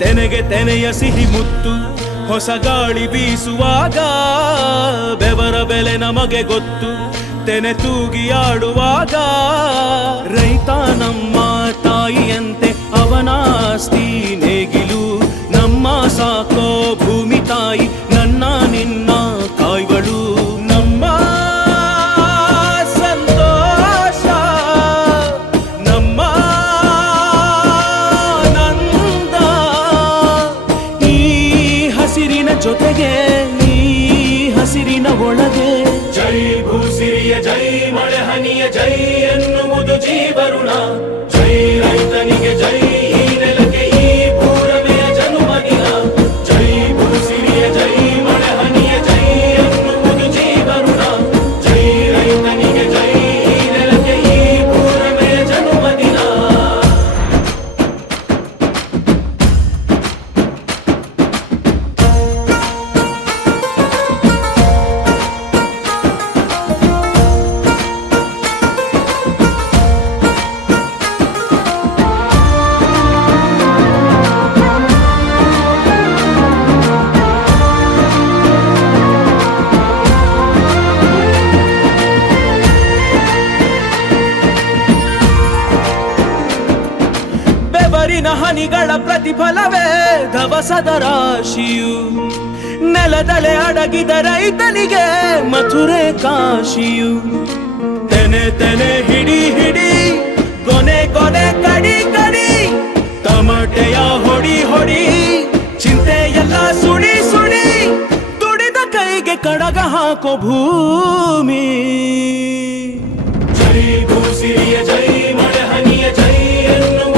ತೆನೆಗೆ ತೆನೆಯ ಸಿಹಿ ಮುತ್ತು ಹೊಸ ಗಾಳಿ ಬೀಸುವಾಗ ಬೆವರ ಬೆಲೆ ನಮಗೆ ಗೊತ್ತು ತೆನೆ ತೂಗಿ ಆಡುವಾಗ ರೈತ ನಮ್ಮ ತಾಯಿಯಂತೆ ಅವನಾಸ್ತಿ ನೇಗಿಲು ನಮ್ಮ ಸಾಕೋ ಭೂಮಿ ತಾಯಿ ನನ್ನ ನಿನ್ನ ಕಾಯ್ಗಳು ನಮ್ಮ ಸಂತೋಷ ನಮ್ಮ ನಂದ ಈ ಹಸಿರಿನ ಜೊತೆಗೆ ಈ ಹಸಿರಿನ ಒಳಗೆ ಜೈ ಭೂಸಿರಿಯ ಜೈ ಮಳೆ ಹನಿಯ ಜೈ ಎನ್ನುವುದು ಜೀವರುಣ ಜೈ ರೈತನಿಗೆ ಜೈ ಈ ನೆಲಕ್ಕೆ ಈ ಪೂರಮೆಯ ಜನುಮದಿನ ಜೈ ಭೂಸಿರಿಯ ಜೈ ಮಳೆ ಹನಿಯ ಜೈ ಎನ್ನುವುದು ಜೀವರುಣ ಜೈ ರೈತನಿಗೆ ಜೈ ಈ ನೆಲಕ್ಕೆ ಈ ಪೂರಮೆಯ ಜನುಮದಿನ ಬೆವರಿನ ಹನಿಗಳ ಪ್ರತಿಫಲವೇ ಧವಸದ ರಾಶಿಯು ನೆಲದಲೆ ಅಡಗಿದ ರೈತನಿಗೆ ಮಥುರೆ ಕಾಶಿಯು ತೆನೆ ತೆನೆ ಹಿಡಿ ಹಿಡಿ ಕೊನೆ ಕೊನೆ ಕಡಿ ಕಡಿ ತಮಟೆಯ ಹೊಡಿ ಹೊಡಿ ಚಿಂತೆ ಎಲ್ಲ ಸುಡಿ ಸುಡಿ ದುಡಿದ ಕೈಗೆ ಕಡಗ ಹಾಕೋ ಭೂಮಿ ಜೈ ಭೂಸಿರಿಯ ಜೈ ಮಳೆ ಹನಿಯ ಜೈ ಎನ್ನುವ